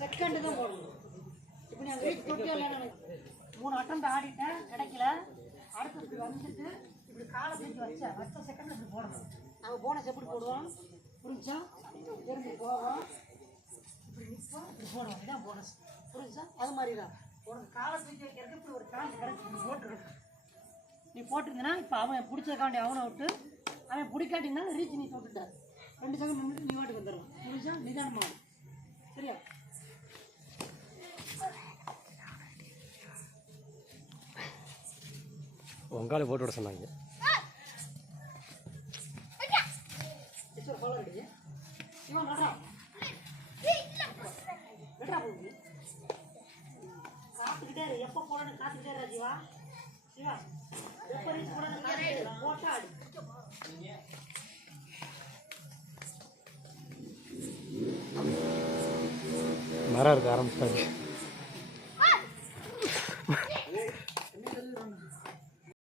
Second தான் போடணும். இப்போ நான் வெயிட் போட்டு இல்லை 3 அட்டம் ஆடிட்டேன் கிடைக்கல. அடுத்து வந்துட்டு இப்படி காலை தூக்கி வச்ச செகண்ட் இப்படி போடணும். நாங்கள் போனஸ் எப்படி போடுவோம் புரிஞ்சா? திரும்பி போவோம் இப்படி நிற்போம் இப்படி போடுவோம். இதான் போனஸ் புரிஞ்சா? அது மாதிரி தான் உனக்கு காலை தூக்கி வைக்கிறதுக்கு இப்படி ஒரு கால் கிடைச்சி இப்படி போட்டுருக்கேன். நீ போட்டிருந்தீங்கன்னா இப்போ அவன் பிடிச்சதுக்காண்டி அவனை விட்டு அவன் பிடிக்காட்டிங்கன்னா ரீச் நீ தொட்டுட்ட 2 செகண்ட் நின்றுட்டு நீ வாட்டுக்கு வந்துடலாம். புரிஞ்சா? நிதானமாக சரியா? உங்கால போட்டு விட சொன்னாங்க. காத்துக்கிட்டே எப்போ போடணும் காத்துக்கிட்டே ஜீவா சிவா எப்போ ரீச் போடணும் போட்டா ஆடு. மரம் இருக்க ஆரம்பிச்சாச்சு.